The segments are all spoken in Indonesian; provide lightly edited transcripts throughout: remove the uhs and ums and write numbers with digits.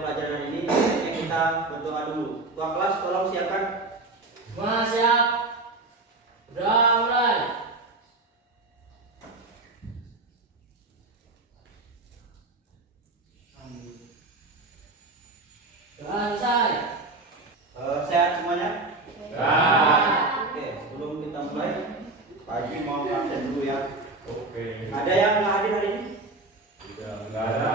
pelajaran hari ini. Sebaiknya kita berdoa dulu. Tuan kelas tolong siapkan. Semua siap. Udah mulai. Sudah selesai. Sehat semuanya? Ya. Oke, sebelum kita mulai, Pak Haji mau absen dulu ya. Oke. Ada yang nggak hadir hari ini? Tidak, enggak ada.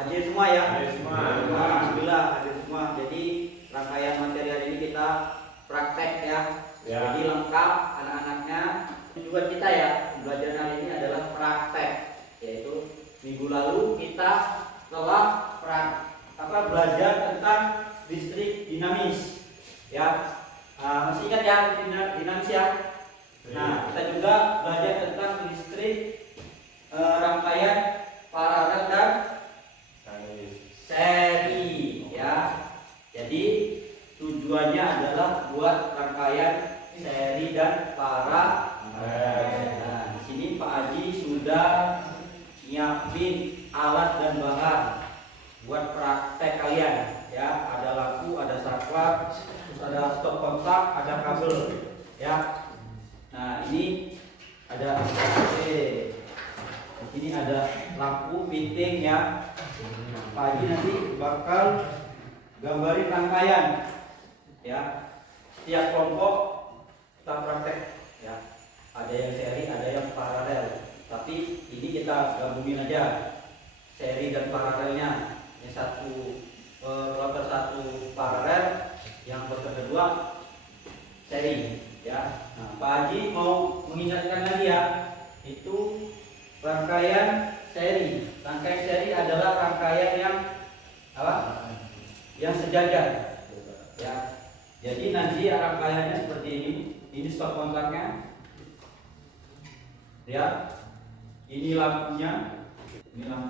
Hadir semua ya? Hadir semua. Alhamdulillah hadir semua. Jadi rangkaian materi hari ini kita praktek ya. Ya. Jadi lengkap anak-anaknya. Tujuan kita ya belajar hari ini adalah praktek, yaitu minggu lalu kita telah belajar tentang listrik dinamis ya. Masih ingat ya dinamis ya? Nah, kita juga belajar tentang listrik rangkaian paralel dan seri ya. Jadi tujuannya adalah buat rangkaian seri dan paralel. Nah, di sini Pak Haji sudah nyiapin alat dan bahan buat praktek kalian ya. Ada lampu, ada saklar, terus ada stop kontak, ada kabel ya. Nah, ini ada di sini ada lampu fitting ya. Pak Haji nanti bakal gambarin rangkaian ya. Setiap kelompok kita praktek ya. Ada yang seri, ada yang paralel. Tapi ini kita gabungin aja seri dan paralelnya. Yang satu kloter satu paralel, yang kloter kedua seri ya. Nah, Pak Haji mau mengingatkan lagi ya, itu rangkaian seri. Rangkaian seri adalah rangkaian yang apa? Yang sejajar ya. Jadi nanti rangkaiannya seperti ini. Ini stop kontaknya ya. Ini lampunya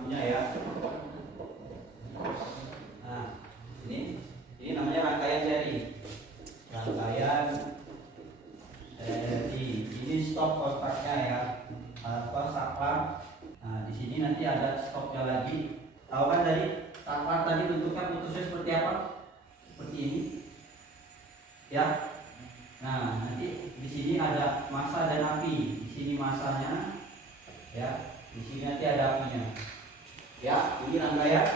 ya. Nah, ini namanya rangkaian seri. Rangkaian seri. Ini stop kontaknya ya. Saklar. Nah, di sini nanti ada stopnya lagi. Tahu kan tadi saklar tadi bentuknya putusnya seperti apa? Seperti ini. Ya. Nah, nanti di sini ada massa dan api. Di sini massanya ya. Di sini nanti ada apinya. Ya, ini rangkaian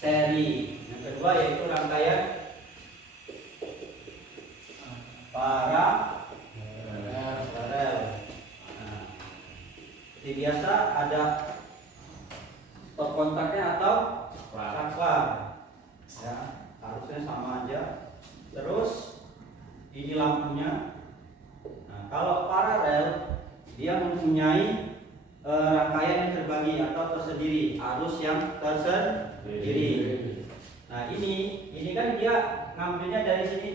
seri. Yang kedua yaitu rangkaian paralel. Nah, seperti biasa ada stop kontaknya atau saklar. Ya, harusnya sama aja. Terus ini lampunya. Nah, kalau paralel dia mempunyai rangkaian yang terbagi atau tersendiri, arus yang tersendiri. Nah, ini kan dia ngambilnya dari sini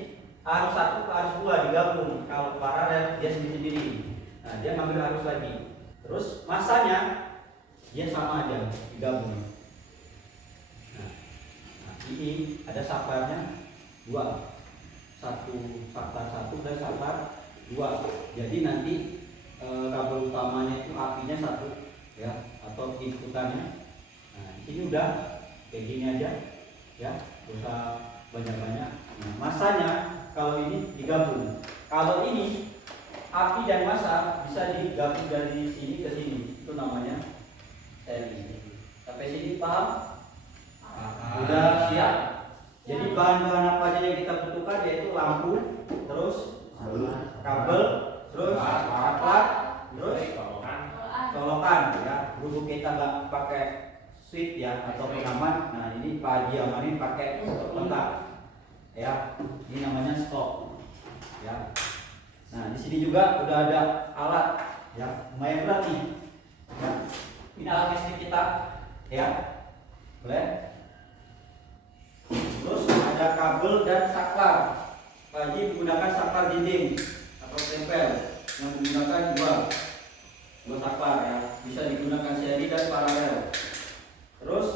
arus satu ke arus dua digabung. Kalau paralel dia sendiri-sendiri. Nah, dia ngambil arus lagi. Terus masanya dia sama aja digabung. Nah, ini ada saklarnya dua. Saklar satu dan saklar dua. Jadi nanti kabel utamanya itu apinya satu ya, atau inputannya. Nah, di sini udah kayak gini aja ya, usah banyak-banyak. Nah, masanya kalau ini digabung. Kalau ini api dan massa bisa digabung dari sini ke sini. Itu namanya seri. Sampai sini paham? Udah siap? Jadi bahan-bahan apa aja yang kita butuhkan, yaitu lampu, terus kabel, terus saklar, terus colokan ya. Berhubung kita nggak pakai switch ya atau pengaman. Nah, ini Pak Haji amanin pakai kontak ya. Ini namanya stop ya. Nah, di sini juga udah ada alat ya, lumayan berat nih ya. Ini alat listrik kita ya, boleh. Terus ada kabel dan saklar. Pak Haji menggunakan saklar dinding atau tempel yang menggunakan dua saklar ya. Bisa digunakan seri dan paralel. Terus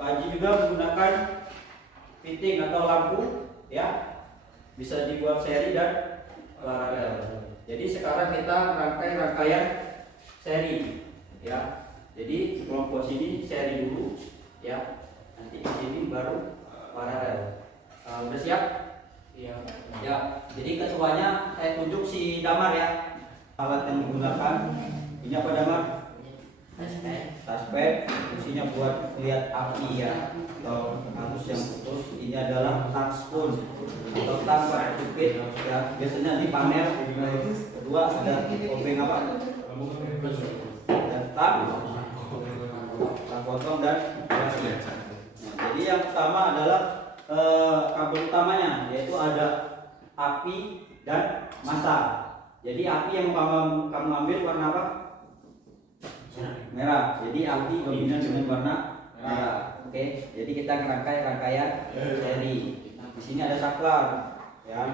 Pak Haji juga menggunakan fitting atau lampu ya. Bisa dibuat seri dan paralel. Jadi sekarang kita merangkai rangkaian seri ya. Jadi kelompok sini seri dulu ya. Nah, baru paralel. Udah siap? Iya. Ya. Jadi ketuanya saya tunjuk si Damar ya. Alat yang digunakan ini apa Damar? Touchpad. Fungsinya buat lihat api ya atau arus yang putus. Ini adalah touch spoon atau tanpa cupid ya. Biasanya di panel. Kedua ada obeng apa? Dan tang potong dan gasket. Nah, jadi yang pertama adalah kabel utamanya, yaitu ada api dan massa. Jadi api yang kamu ambil warna apa? Merah. Jadi api dominan dengan warna merah. Oke. Jadi kita rangkaian seri. Di sini ada saklar. Ya.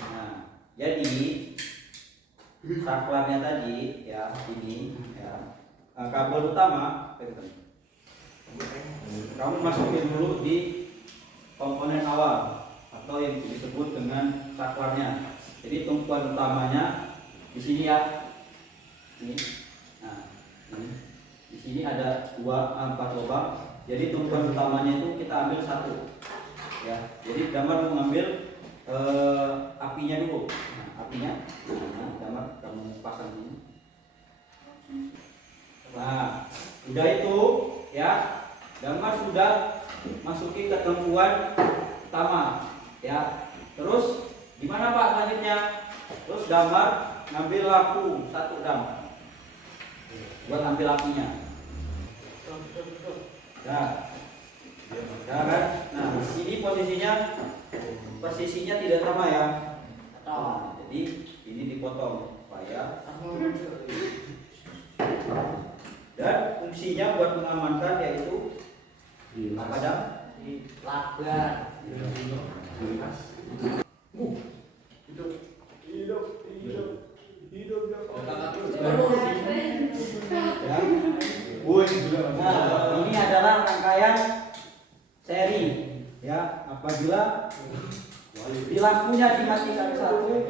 Nah, jadi saklarnya tadi ya ini ya. Kabel utama kamu masukin dulu di komponen awal atau yang disebut dengan saklarnya. Jadi tumpuan utamanya di sini ya. Ini. Nah, ini. Di sini ada 4 lubang. Jadi tumpuan utamanya itu kita ambil satu. Ya. Jadi Damar mengambil apinya dulu. Nah, apinya. Nah, Damar kamu pasang ini. Nah, udah itu ya, Damar sudah masuki ke tumpuan utama ya. Terus gimana Pak selanjutnya? Terus Damar ngambil lampu 1 dam buat ambil apinya. Nah, kan? Nah, ini posisinya tidak sama ya. Nah, jadi ini dipotong supaya dan fungsinya buat mengamankan yaitu apa Dam? Lakban. Ya. Nah, ini adalah rangkaian seri ya. Apabila di lampunya dimatikan satu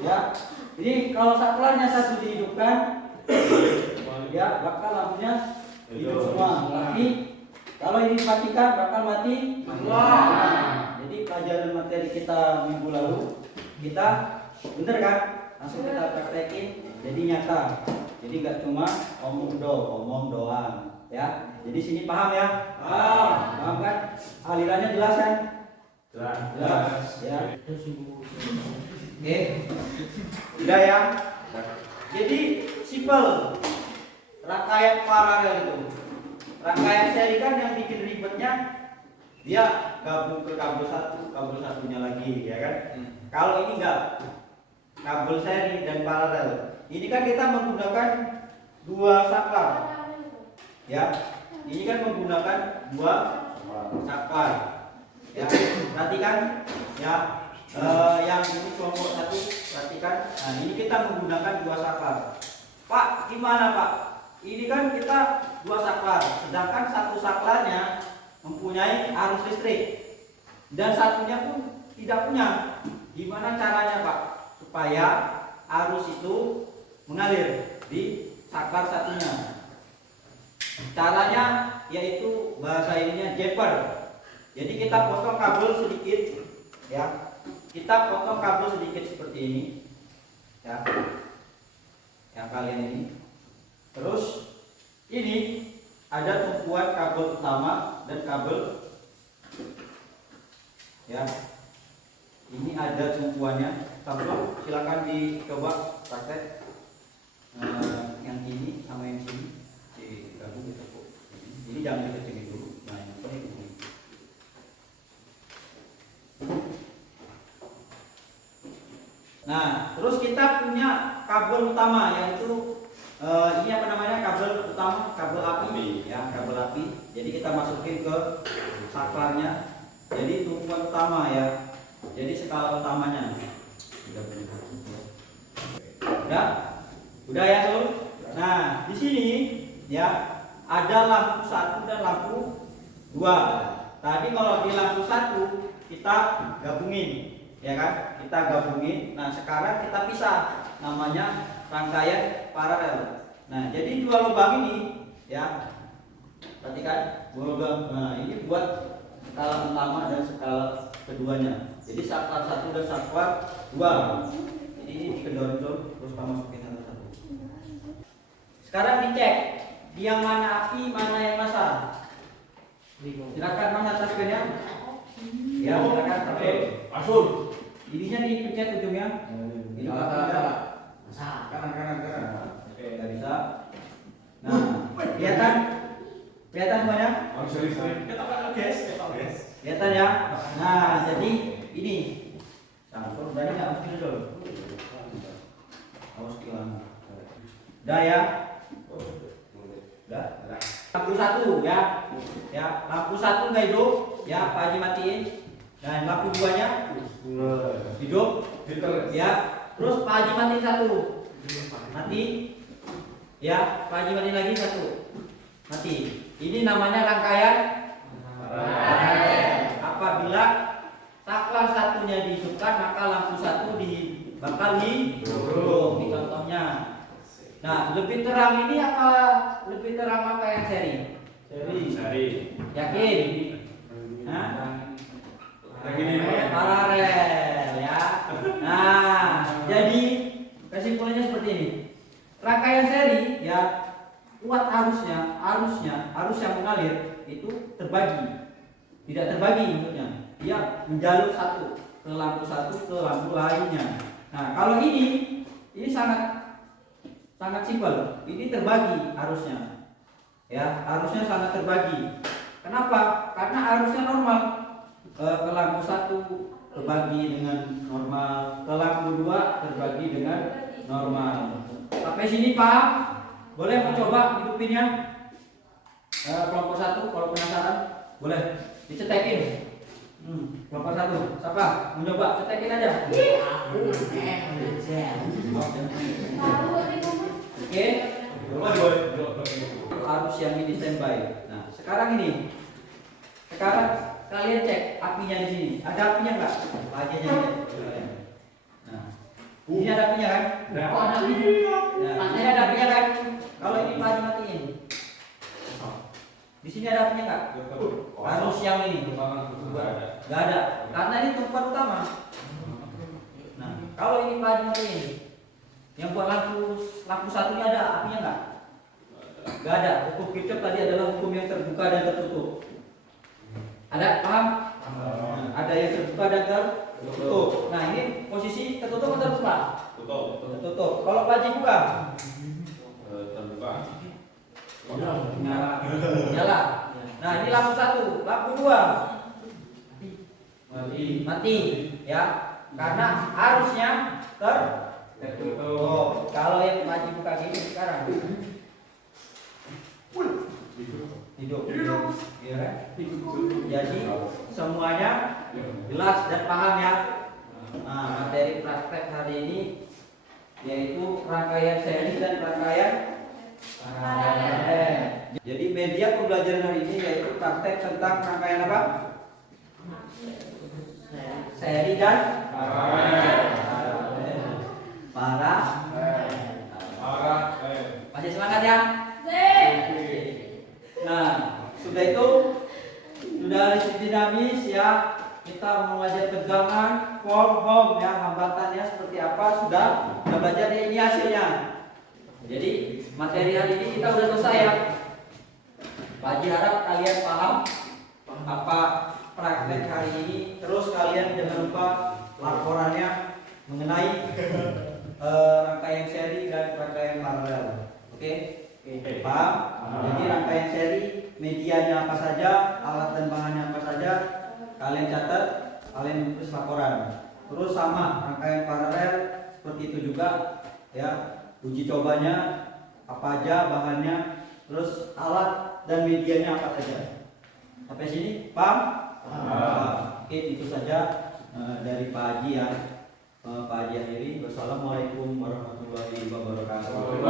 ya. Ini kalau saklarnya satu dihidupkan ya, bakal lampunya hidup semua. Tapi kalau ini dimatikan bakal mati semua. Jadi pelajaran materi kita minggu lalu kita bener kan? Langsung kita praktekin jadi nyata. Jadi nggak cuma omong doang ya. Jadi sini paham ya? Paham kan? Alirannya jelas kan? Jelas ya. Oke. Udah ya. Jadi simple. Rangkaian paralel itu. Rangkaian seri kan yang bikin ribetnya dia gabung ke kabel satunya lagi ya kan. Kalau ini enggak, kabel seri dan paralel. Ini kan kita menggunakan 2 saklar. Ya. Ini kan menggunakan 2 saklar. Ya. Perhatikan ya. Yang ini kelompok 1 perhatikan. Nah, ini kita menggunakan 2 saklar. Pak, gimana Pak? Ini kan kita 2 saklar, sedangkan satu saklarnya mempunyai arus listrik dan satunya pun tidak punya. Gimana caranya Pak supaya arus itu mengalir di saklar satunya? Caranya yaitu bahasa ininya jumper. Jadi kita potong kabel sedikit ya. Kita potong kabel sedikit seperti ini ya. Yang kalian ini. Terus ini ada tumpuan kabel utama dan kabel ya. Ini ada tumpuannya. Sampel silakan dicoba praktek yang ini sama yang sini digabung ditepuk. Ini jangan dikecilin dulu. Nah, ini. Nah, terus kita punya kabel utama yaitu ini apa namanya, kabel utama, kabel api ya, kabel api. Jadi kita masukin ke saklarnya. Jadi tumpuan utama ya. Jadi skala utamanya. Udah ya tuh. Nah, di sini ya ada lampu 1 dan lampu 2. Tadi kalau di lampu 1 kita gabungin, ya kan? Kita gabungin. Nah, sekarang kita pisah. Namanya rangkaian paralel. Nah, jadi 2 lubang ini ya. Perhatikan, 2 lubang. Nah, ini buat skala utama dan skala keduanya. Jadi saklar 1 dan saklar 2. Jadi ini dikendor-kendor terus kamu masukin satu-satu. Sekarang dicek yang mana api, mana yang massa. Silakan Mas ataskan ya. Ya, silakan. Oke, masuk. Ininya dipencet ujungnya. Ini Masa. Kanan. Oke, nggak bisa. Nah, kelihatan? Kelihatan semuanya? Harus listrik. Guys. Kelihatan ya? Nah, jadi ini. Campur dari nggak mesti dulu. Awas hilang. Udah ya? Udah. Lampu 1 ya. Ya, lampu 1 nggak hidup. Ya, Pak Haji matiin. Dan lampu 2-nya hidup. Ya. Terus Pak Haji matiin 1. Mati. Ya, Pak Haji matiin lagi 1. Mati. Ini namanya rangkaian paralel. Apabila saklar satunya dihidupkan, maka lampu 1 bakal hidup. Ini contohnya. Nah, lebih terang ini apa? Lebih terang apa yang seri? Seri. Yakin? Hah? Yang ini Paralel ya. Nah, jadi kesimpulannya seperti ini. Rangkaian seri ya kuat arus yang mengalir itu terbagi. Tidak terbagi maksudnya. Dia menjalur satu ke lampu lainnya. Nah, kalau ini sangat simpel. Ini terbagi arusnya. Ya, arusnya sangat terbagi. Kenapa? Karena arusnya normal. Ke lampu 1 terbagi dengan normal, ke lampu 2 terbagi dengan normal. Sampai sini paham? Boleh mencoba hidupinnya? Kelompok 1 kalau penasaran boleh dicetekin. Kelompok 1 siapa? Mencoba cetekin aja. Oke. Arus yang ini standby. Nah, sekarang ini. Sekarang kalian cek apinya di sini. Ada apinya enggak? Apinya ini. Nah, ini ada apinya kan? Oh, ada apinya. Nah, ini ada apinya kan? Kalau ini Pak Haji matiin. Di sini ada apinya enggak? Arus yang ini. Enggak ada. Karena ini tempat utama. Nah, kalau ini Pak Haji matiin. Yang buat lampu satunya ada apinya enggak? Enggak ada. Hukum Kirchhoff tadi adalah hukum yang terbuka dan tertutup. Ada paham? Ada yang terbuka dan tertutup. Nah, ini posisi tertutup atau terbuka? Tertutup. Kalau Pak Haji buka? Terbuka. Nyala. Nah, ini lampu 1, lampu 2 mati ya. Karena arusnya tertutup. Kalau yang Pak Haji buka gini sekarang hidup. Ya kan? Jadi semuanya jelas dan paham ya. Nah, materi praktek hari ini yaitu rangkaian seri dan rangkaian paralel. Jadi media pembelajaran hari ini yaitu praktek tentang rangkaian apa? Seri dan paralel. Masih semangat ya? Nah, sudah itu sudah listrik dinamis ya. Kita mengajar tegangan, volt, ohm ya, hambatannya seperti apa sudah belajar ya, ini hasilnya. Jadi materi hari ini kita sudah selesai ya. Pak Haji harap kalian paham apa praktek hari ini. Terus kalian jangan lupa laporannya mengenai rangkaian seri dan rangkaian paralel. Oke? Paham? Jadi rangkaian seri medianya apa saja, alat dan bahannya apa saja, kalian catat, kalian tulis laporan. Terus sama rangkaian paralel seperti itu juga ya, uji cobanya apa aja, bahannya, terus alat dan medianya apa saja. Sampai sini paham? Oke, itu saja dari Pak Haji ya. Pak Haji akhiri. Wassalamualaikum warahmatullahi wabarakatuh.